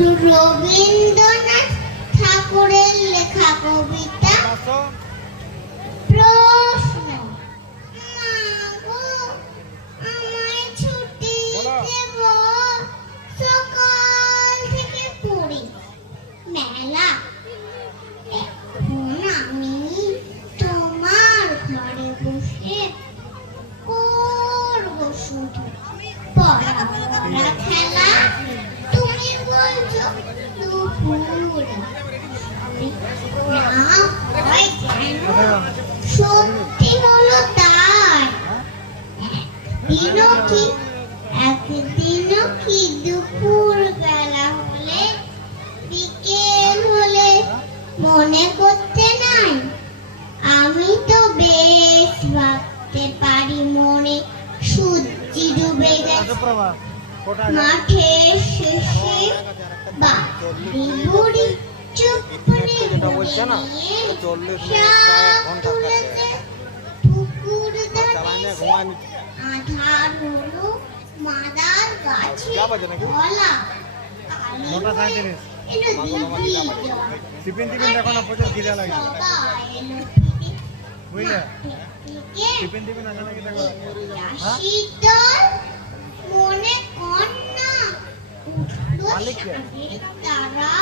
রবীন্দ্রনাথ ঠাকুরের লেখা কবিতা। প্রশ্ন, মা গো আমায় ছুটি দেব, সকাল থেকে পড়ি মেলা। এখন আমি তোমার ঘরে বসে করবো শুধু পড়া খেলা। তুমি বলছো দুপুরে না হয় কেন, সত্যি হলো তাই। একদিনও কি দুপুর বেলা হলে বিকেল হলে মনে করতে নাই? আমি তো বেশ ভাবতে পারি মনে সূর্যি ডুবে গেছে মাঠের শেষে। বাড়ি বুড়ি চুপ করে তুলেছে পুকুর আধার হলো মাদার গাছে গলা। মনে কন্যা উঠলো তারা